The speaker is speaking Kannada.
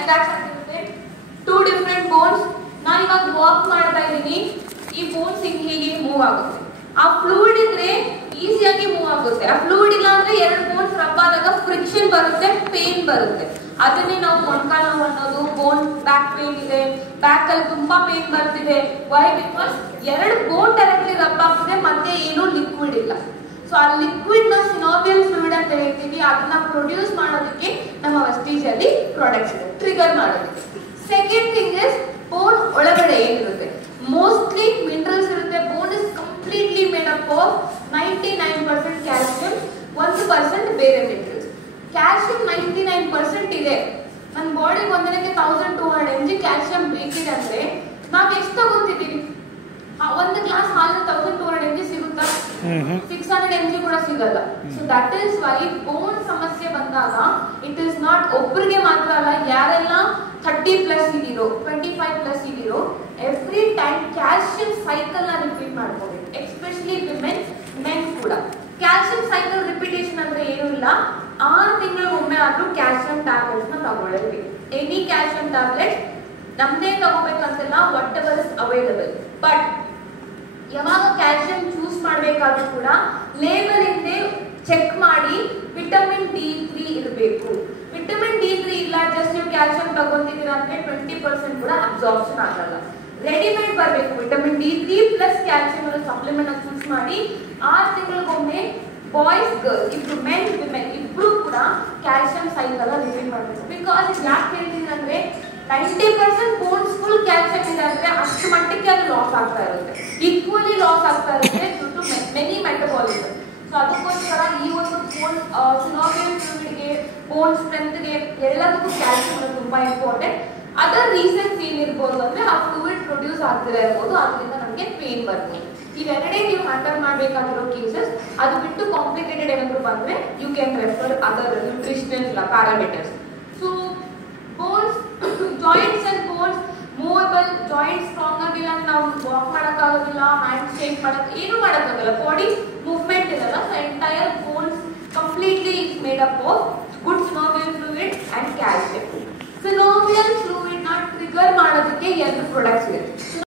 ಅಟ್ಯಾಚ್ ಆಗಿರುತ್ತೆ. 2 ಡಿಫರೆಂಟ್ ಬೋನ್ಸ್. ನಾನು ಇವಾಗ ವಾಕ್ ಮಾಡ್ತಾ ಇದ್ದೀನಿ, ಈ ಬೋನ್ಸ್ ಹೀಗೆ ಮೂವ್ ಆಗುತ್ತೆ. ಆ ಫ್ಲೂಯಿಡ್ ಇದ್ರೆ ಈಸಿಯಾಗಿ ಮೂವ್ ಆಗುತ್ತೆ. ಆ ಫ್ಲೂಯಿಡ್ ಇಲ್ಲ ಅಂದ್ರೆ 2 ಬೋನ್ಸ್ ರಬ್ ಆದಾಗ ಫ್ರಿಕ್ಷನ್ ಬರುತ್ತೆ, ಪೇನ್ ಬರುತ್ತೆ. ಅದನ್ನೇ ನಾವು ಮೊಣಕಾಲು ನೋವು ಅನ್ನೋದು, ಬೋನ್ ಬ್ಯಾಕ್ ಪೇನ್ ಇದೆ, ಬ್ಯಾಕ್ ಅಲ್ಲಿ ತುಂಬಾ ಪೇನ್ ಬರ್ತಿದೆ. Why? Because 2 bone directly rub ಆಗ್ತಿದೆ, ಮತ್ತೆ ಏನು ಲಿಕ್ವಿಡ್ ಇಲ್ಲ. ಸೊ ಆ ಲಿಕ್ವಿಡ್ ನ ಸಿನೋವಿಯಲ್ ಫ್ಲೂಯಿಡ್ ಅಂತ ಹೇಳ್ತೀವಿ. ಅದನ್ನ ಪ್ರೊಡ್ಯೂಸ್ ಮಾಡೋದಕ್ಕೆ ನಮ್ಮ ವೆಸ್ಟಿಜ್ ಪ್ರಾಡಕ್ಟ್ಸ್ ಇದೆ, ಟ್ರಿಗರ್ ಮಾಡೋದಕ್ಕೆ. ಸೆಕೆಂಡ್ ಥಿಂಗ್ ಇಸ್ ಬೋನ್ ಒಳಗಡೆ ಏನಿರುತ್ತೆ, ಮೋಸ್ಟ್ಲಿ ಮಿನರಲ್ಸ್ ಇರುತ್ತೆ. Bone is completely made up of 99% calcium, 1% ಬೇರೆ ಮಿನರಲ್ಸ್. ಕ್ಯಾಲ್ಸಿಯಂ 99% ಇದೆ. ನನ್ನ ಬಾಡಿಗೆ ಒಂದಿನಕ್ಕೆ 1200 mg ಕ್ಯಾಲ್ಸಿಯಂ ಬೇಕಿದೆ ಅಂದ್ರೆ ನಾವ್ ಎಷ್ಟು ತಗೊಂತಿದ್ದೀವಿ? ಒಂದು ಗ್ಲಾಸ್ ಹಾಲು 1200 mg ಸಿಗುತ್ತಾ? 600 mg ಕೂಡ ಸಿಗಲ್ಲ. ಸೊ ದಟ್ ಇಸ್ ವೈ ಬೋನ್ ಸಮಸ್ಯೆ ಬಂದಾಗ ಇಟ್ ಇಸ್ ನಾಟ್ ಒಬ್ಬರಿಗೆ ಮಾತ್ರ ಅಲ್ಲ, ಯಾರೆಲ್ಲ 30+ ಇದೀರೋ, 25+ ಇದೀರೋ, ಎವ್ರಿ ಟೈಮ್ ಕ್ಯಾಲ್ಸಿಯಂ ಸೈಕಲ್ ನ ರಿಪೀಟ್ ಮಾಡ್ಕೋಬೇಕು. ಎಸ್ಪೆಷಲಿ ವಿಮೆನ್, ಮೆನ್ ಕೂಡ. ಕ್ಯಾಲ್ಸಿಯಂ ಸೈಕಲ್ ರಿಪಿಟೇಷನ್ ಅಂದ್ರೆ ಏನು ಇಲ್ಲ, 6 ತಿಂಗಳಿಗೊಮ್ಮೆ ಆದ್ರೂ ಕ್ಯಾಲ್ಸಿಯಂ ಟ್ಯಾಬ್ಲೆಟ್ಸ್ ನ ತಗೊಳ್ಳಬೇಕು. ಎನಿ ಕ್ಯಾಲ್ಸಿಯಂ ಟ್ಯಾಬ್ಲೆಟ್ ನಮ್ದೇ ತಗೋಬೇಕಂತಲ್ಲ, whatever is available. But ಯಾವಾಗ ಕ್ಯಾಲ್ಸಿಯಂ ಚೂಸ್ ಮಾಡಬೇಕಾದ್ರೂ ಕೂಡ ಲೇಬಲ್ ಹಿಂದೆ ಚೆಕ್ ಮಾಡಿ ವಿಟಮಿನ್ D3 ಇರಬೇಕು. ವಿಟಮಿನ್ D3 ಇಲ್ಲ, ಜಸ್ಟ್ ನೀವು ಕ್ಯಾಲ್ಸಿಯಂ ತಗೊಂತಿದ್ದೀರಾ ಅಂದ್ರೆ 20% ಕೂಡ ಅಬ್ಸಾರ್ಪ್ಷನ್ ಆಗಲ್ಲ. ರೆಡಿಮೇಡ್ ಬರಬೇಕು ವಿಟಮಿನ್ D3 ಪ್ಲಸ್ ಕ್ಯಾಲ್ಸಿಯಂ ಅನ್ನೋ ಸಪ್ಲಿಮೆಂಟ್ ಅನ್ನು ಚೂಸ್ ಮಾಡಿ 6 ತಿಂಗಳಿಗೊಮ್ಮೆ ಬಾಯ್ಸ್ ಗರ್ಲ್ಸ್ ಇಬ್ರು, ಮೆನ್ ವಿಮೆನ್ ಇಬ್ರು ಕೂಡ ಕ್ಯಾಲ್ಸಿಯಂ ಸೈಕಲ್ ರಿಪೀಟ್ ಮಾಡಬೇಕು. ಬಿಕಾಸ್ ಇದು ಯಾಕೆ ಹೇಳ್ತೀನಿ ಅಂದ್ರೆ 90% ಬೋನ್ಸ್ ಫುಲ್ ಕ್ಯಾಲ್ಸಿಯಂ ಇದೆ ಅಂದ್ರೆ ಅಷ್ಟು ಮಟ್ಟಿಗೆ ಅದು ಲಾಸ್ ಆಗ್ತಾ ಇರುತ್ತೆ, ಈಕ್ವಲಿ ಲಾಸ್ ಆಗ್ತಾ ಇರುತ್ತೆ due to many metabolism. So ಅದಕ್ಕೋಸ್ಕರ ಈ ಒಂದು ಬೋನ್ ಸಿನೋವಿಯಲ್ ಫ್ಲೂಯಿಡ್ಗೆ, ಬೋನ್ ಸ್ಟ್ರೆಂತ್ಗೆ ಎಲ್ಲದಕ್ಕೂ ಕ್ಯಾಲ್ಸಿಯಂ ತುಂಬಾ ಇಂಪಾರ್ಟೆಂಟ್. ಅದರ್ ರೀಸನ್ಸ್ ಏನಿರ್ಬೋದು ಅಂದ್ರೆ ಆ ಫ್ಲೂಯಿಡ್ ಪ್ರೊಡ್ಯೂಸ್ ಆಗ್ತಿದೆ ಇರ್ಬೋದು, ಅದರಿಂದ ನಮಗೆ ಪೇನ್ ಬರ್ಬೋದು. ಇವೆರಡೇ ನೀವು ಹ್ಯಾಂಡಲ್ ಮಾಡಬೇಕಾಗಿರೋ ಕೇಸಸ್. ಅದು ಬಿಟ್ಟು ಕಾಂಪ್ಲಿಕೇಟೆಡ್ ಏನಾದ್ರು ಬಂದ್ರೆ you can refer other nutritional parameters. So bones, joints and bones movable. Joint strong ಆಗಿಲ್ಲ ಅಂದ್ರೆ ನಾವು ವಾಕ್ ಮಾಡೋಕ್ಕಾಗೋದಿಲ್ಲ, ಹ್ಯಾಂಡ್ ಶೇಕ್ ಮಾಡಕ್ ಏನು ಮಾಡೋಕ್ಕಾಗಲ್ಲ, ಬಾಡಿ ಮೂವ್ಮೆಂಟ್ ಇರಲ್ಲ. So entire bones completely is made up of good ಸಿನೋವಿಯಲ್ fluid and calcium. ಸಿನೋವಿಯಲ್ fluid ನ ಟ್ರಿಗರ್ ಮಾಡೋದಕ್ಕೆ 2 ಪ್ರಾಡಕ್ಟ್ಸ್ ಇದೆ.